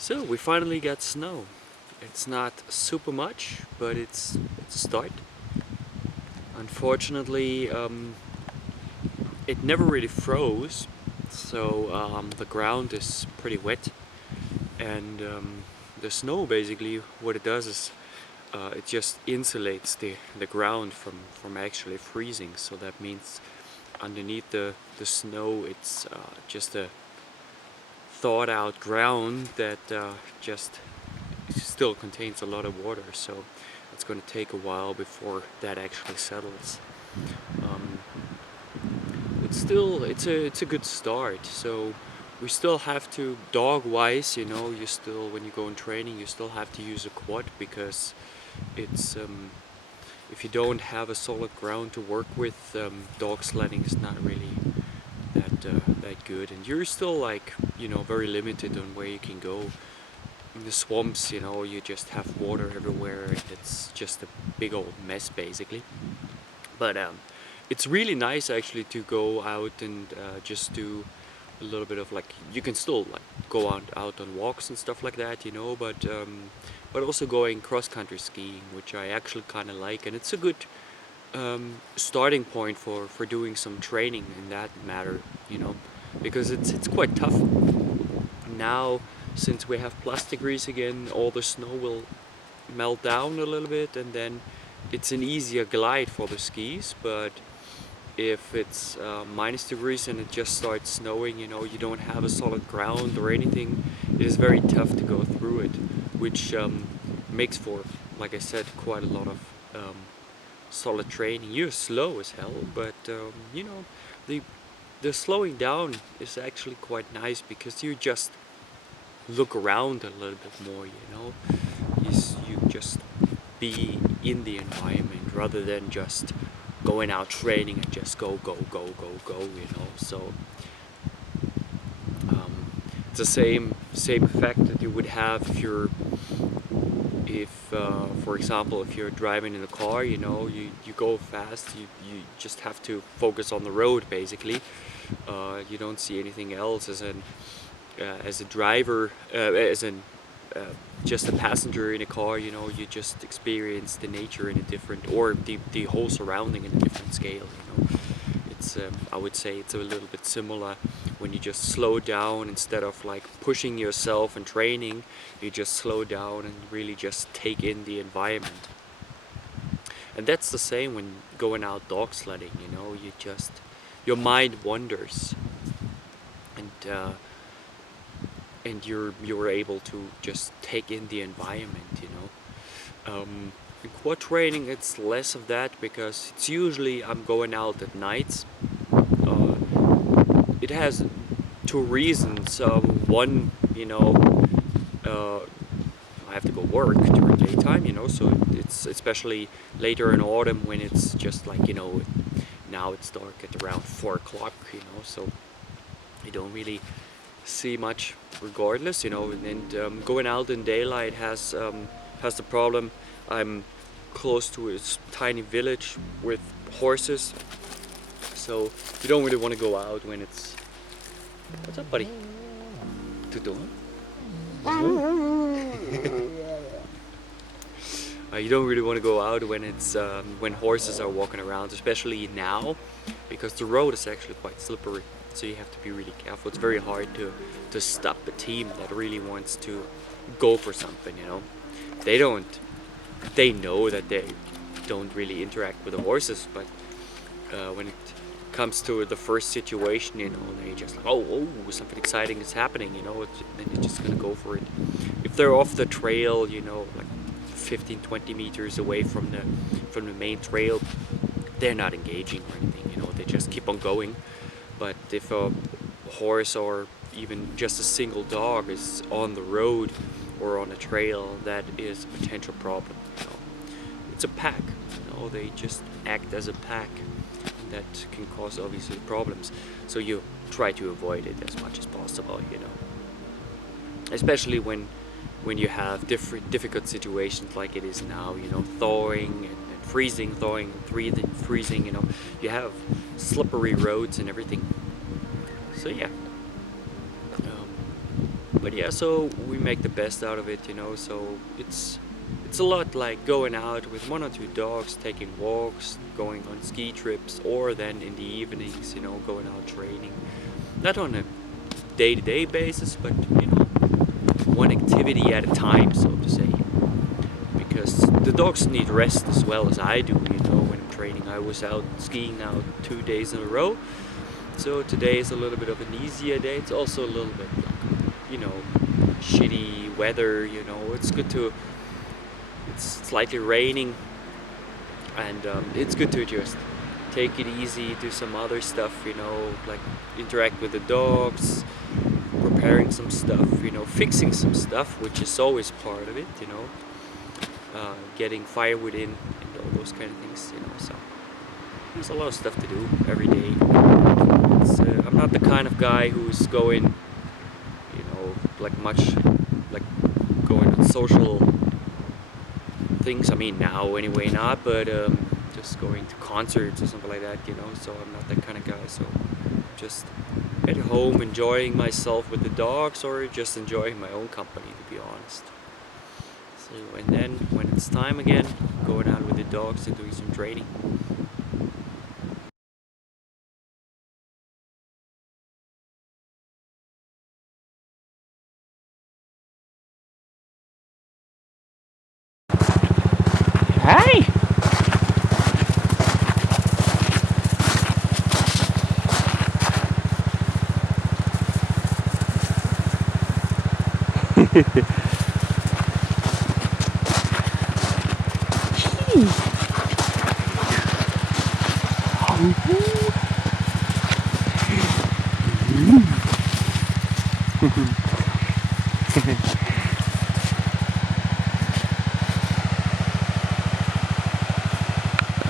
So we finally got snow. It's not super much, but it's a start. Unfortunately, it never really froze, so the ground is pretty wet, and the snow basically what it does is it just insulates the ground from actually freezing. So that means underneath the snow, it's just a thawed out ground that just still contains a lot of water, so it's going to take a while before that actually settles. Um, but still, it's a good start. So we still have to, dog wise, you still, when you go in training, you still have to use a quad, because it's if you don't have a solid ground to work with, dog sledding is not really that good, and you're still like very limited on where you can go. In the swamps, you just have water everywhere, and it's just a big old mess basically. But it's really nice actually to go out and just do a little bit of, like, you can still like go out on walks and stuff like that, but also going cross-country skiing, which I actually kind of like, and it's a good starting point for doing some training in that matter, because it's quite tough. Now, since we have plus degrees again, all the snow will melt down a little bit, and then it's an easier glide for the skis. But if it's minus degrees and it just starts snowing, you don't have a solid ground or anything, it is very tough to go through it, which makes for, like I said, quite a lot of solid training. You're slow as hell, but the the slowing down is actually quite nice, because you just look around a little bit more, you just be in the environment rather than just going out training and just go, so it's the same effect that you would have if for example, if you're driving in a car, you go fast, you just have to focus on the road basically. You don't see anything else as a driver, as an just a passenger in a car. You just experience the nature in a different, or the whole surrounding in a different scale. It's I would say it's a little bit similar when you just slow down. Instead of like pushing yourself and training, you just slow down and really just take in the environment. And that's the same when going out dog sledding. You just, your mind wanders, and you're able to just take in the environment. In quad training, it's less of that, because it's usually I'm going out at nights. It has two reasons. One, I have to go work during daytime, so it's especially later in autumn when it's just like, now it's dark at around 4 o'clock, so you don't really see much regardless, and going out in daylight has the problem. I'm close to a tiny village with horses, so you don't really want to go out when it's... What's up, buddy? Tutu? You don't really want to go out when it's when horses are walking around, especially now, because the road is actually quite slippery. So you have to be really careful. It's very hard to stop a team that really wants to go for something. They know that they don't really interact with the horses, but when it comes to the first situation, they just like, oh, something exciting is happening, then you're just gonna go for it. If they're off the trail, like 15-20 meters away from the main trail, they're not engaging or anything, they just keep on going. But if a horse or even just a single dog is on the road or on a trail, that is a potential problem. It's a pack, they just act as a pack. That can cause obviously problems. So you try to avoid it as much as possible, especially when you have difficult situations like it is now, thawing and freezing, thawing and freezing, you have slippery roads and everything. So yeah, But yeah, so we make the best out of it, you know. So it's a lot like going out with 1 or 2 dogs, taking walks, going on ski trips, or then in the evenings, you know, going out training. Not on a day-to-day basis, but you know, one activity at a time, so to say. Because the dogs need rest as well as I do, you know, when I'm training. I was out skiing now 2 days in a row, so today is a little bit of an easier day. It's also a little bit like, you know, shitty weather, you know. It's good to, it's slightly raining, and it's good to just take it easy, do some other stuff, you know, like interact with the dogs, preparing some stuff, you know, fixing some stuff, which is always part of it, you know, getting firewood in and all those kind of things, you know. So there's a lot of stuff to do every day. I'm not the kind of guy who's going, you know, like much like going on social things. I mean, now anyway not, but just going to concerts or something like that, you know. So I'm not that kind of guy. So just at home enjoying myself with the dogs, or just enjoying my own company, to be honest. So, and then when it's time again, going out with the dogs and doing some training. Hi!